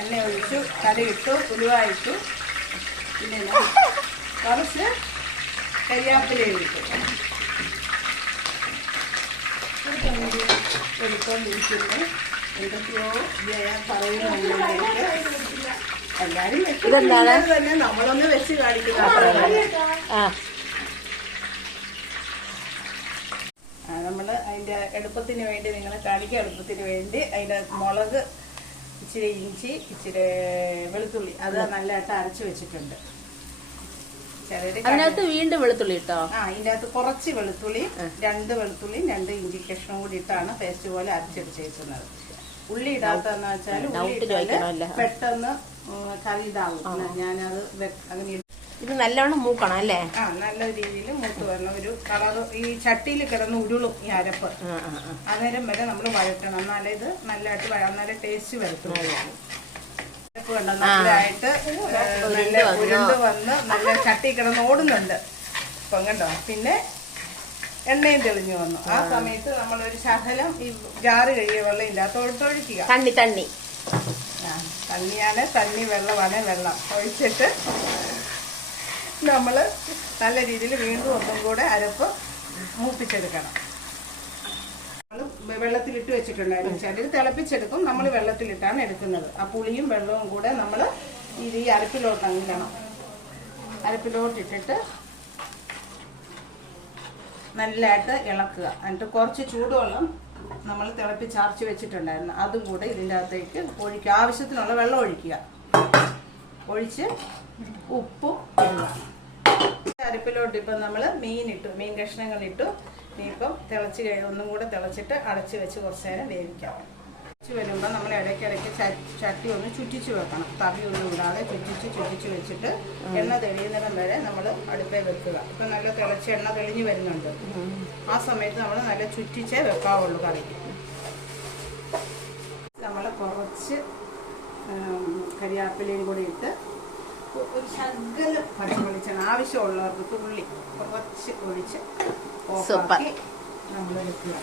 എണ്ണ ഒഴിച്ചു, കടുകിട്ടു, ഉലുവായിട്ടു, പിന്നെ കുറച്ച് കരിയാപ്പിലയും ഇട്ടു. എടുത്തോണ്ടിരിക്കുന്നു. എന്തൊക്കെയോ ഞാൻ പറയുന്നുണ്ട്. എല്ലാരും തന്നെ നമ്മളൊന്ന് വെച്ച് കാണിക്കുന്ന നമ്മള് അതിന്റെ എളുപ്പത്തിന് വേണ്ടി നിങ്ങളെ കാണിക്കുക. എളുപ്പത്തിന് വേണ്ടി അതിന്റെ മുളക്, ഇച്ചിരി ഇഞ്ചി, ഇച്ചിരി വെളുത്തുള്ളി അത് നല്ലതായിട്ട് അരച്ചു വെച്ചിട്ടുണ്ട്. അതിനകത്ത് വീണ്ടും വെളുത്തുള്ളി ഇട്ടോ? ഇതിന്റെ അകത്ത് കുറച്ച് വെളുത്തുള്ളി, 2 വെളുത്തുള്ളി 2 ഇഞ്ചി കഷ്ണം കൂടി ഇട്ടാണ് പേസ്റ്റ് പോലെ അരച്ചെടുത്തേക്കുന്നത്. ഉള്ളി ഇടാത്തതെന്ന് വെച്ചാൽ പെട്ടെന്ന് കറി ഇതാവും. ഞാനത് അങ്ങനെ. ഇത് നല്ലവണ്ണം മൂക്കണം അല്ലേ? നല്ല രീതിയിൽ മൂത്ത് വരണം. ഒരു കളർ ഈ ചട്ടിയിൽ കിടന്ന് ഉരുളും ഈ അരപ്പ്. അന്നേരം വരെ നമ്മൾ വഴറ്റണം. എന്നാലേ ഇത് നല്ലതായിട്ട് നന്നാലേ ടേസ്റ്റ് വരത്തുള്ളൂ. അരപ്പ് കണ്ട നല്ലതായിട്ട് നല്ല ഉരുണ്ട് വന്ന് നല്ല ചട്ടി കിടന്ന് ഓടുന്നുണ്ട് ഇപ്പം കണ്ടോ. പിന്നെ എണ്ണയും തെളിഞ്ഞു വന്നു. ആ സമയത്ത് നമ്മളൊരു ശകലം ഈ ജാറ് കഴിയ വെള്ളം ഇല്ലാത്ത ഒഴിക്കുക. തണ്ണിയാണ് തണ്ണി, വെള്ളമാണ് വെള്ളം ഒഴിച്ചിട്ട് നമ്മൾ നല്ല രീതിയിൽ വീണ്ടും ഒന്നും കൂടെ അരപ്പ് മൂപ്പിച്ചെടുക്കണം. നമ്മൾ വെള്ളത്തിലിട്ട് വെച്ചിട്ടുണ്ടായിരുന്നു. ചിലർ തിളപ്പിച്ചെടുക്കും. നമ്മൾ വെള്ളത്തിലിട്ടാണ് എടുക്കുന്നത്. ആ പുളിയും വെള്ളവും കൂടെ നമ്മൾ ഈ അരപ്പിലോട്ട് അങ്ങിടണം. അരപ്പിലോട്ടിട്ടിട്ട് നല്ലതായിട്ട് ഇളക്കുക. എന്നിട്ട് കുറച്ച് ചൂടുവെള്ളം നമ്മൾ തിളപ്പിച്ചാർച്ച് വെച്ചിട്ടുണ്ടായിരുന്നു. അതും കൂടെ ഇതിൻ്റെ അകത്തേക്ക് ഒഴിക്കുക. ആവശ്യത്തിനുള്ള വെള്ളം ഒഴിക്കുക. ഒഴിച്ച് ഉപ്പും വെള്ളം. അരപ്പിലോട്ട് ഇപ്പം നമ്മൾ മീൻ കഷ്ണങ്ങളിട്ടു. ഇനിയിപ്പം ഒന്നും കൂടെ തിളച്ചിട്ട് അടച്ച് വെച്ച് കുറച്ച് നേരം വേവിക്കാം. വരുമ്പോൾ നമ്മൾ ഇടയ്ക്കിടയ്ക്ക് ചട്ടി ഒന്ന് ചുറ്റിച്ച് വെക്കണം. തവിയൊന്നും ഇടാതെ ചുറ്റിച്ച് വെച്ചിട്ട് എണ്ണ തെളിയുന്നിടം വരെ നമ്മൾ അടുപ്പേ വെക്കുക. ഇപ്പം നല്ല തിളച്ച് എണ്ണ തെളിഞ്ഞ് വരുന്നുണ്ട്. ആ സമയത്ത് നമ്മൾ നല്ല ചുറ്റിച്ചേ വെക്കാവുള്ളൂ കറിക്ക്. നമ്മൾ കുറച്ച് കരിയാപ്പിലയും കൂടി ഇട്ട് ഒരു ശകലം പച്ചവെളിച്ചെണ്ണ ആവശ്യമുള്ളവർക്ക് തുള്ളി കുറച്ച് ഒഴിച്ച് ഓഫാക്കി നമ്മൾ എടുക്കുക.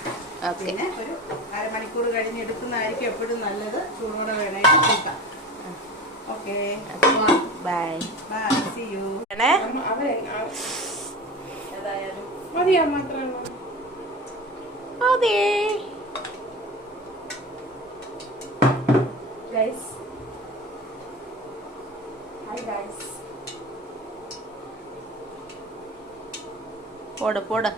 പിന്നെ ഒരു അരമണിക്കൂർ കഴിഞ്ഞ് എടുക്കുന്നതായിരിക്കും എപ്പോഴും നല്ലത്. ചൂടോടെ വേണമെങ്കിൽ കൂട്ടാം. Okay, bye bye, see you. ഏതായാലും മതിയാ മാത്രം. അതെ ഗൈസ്, ഹായ് ഗൈസ്. പോട്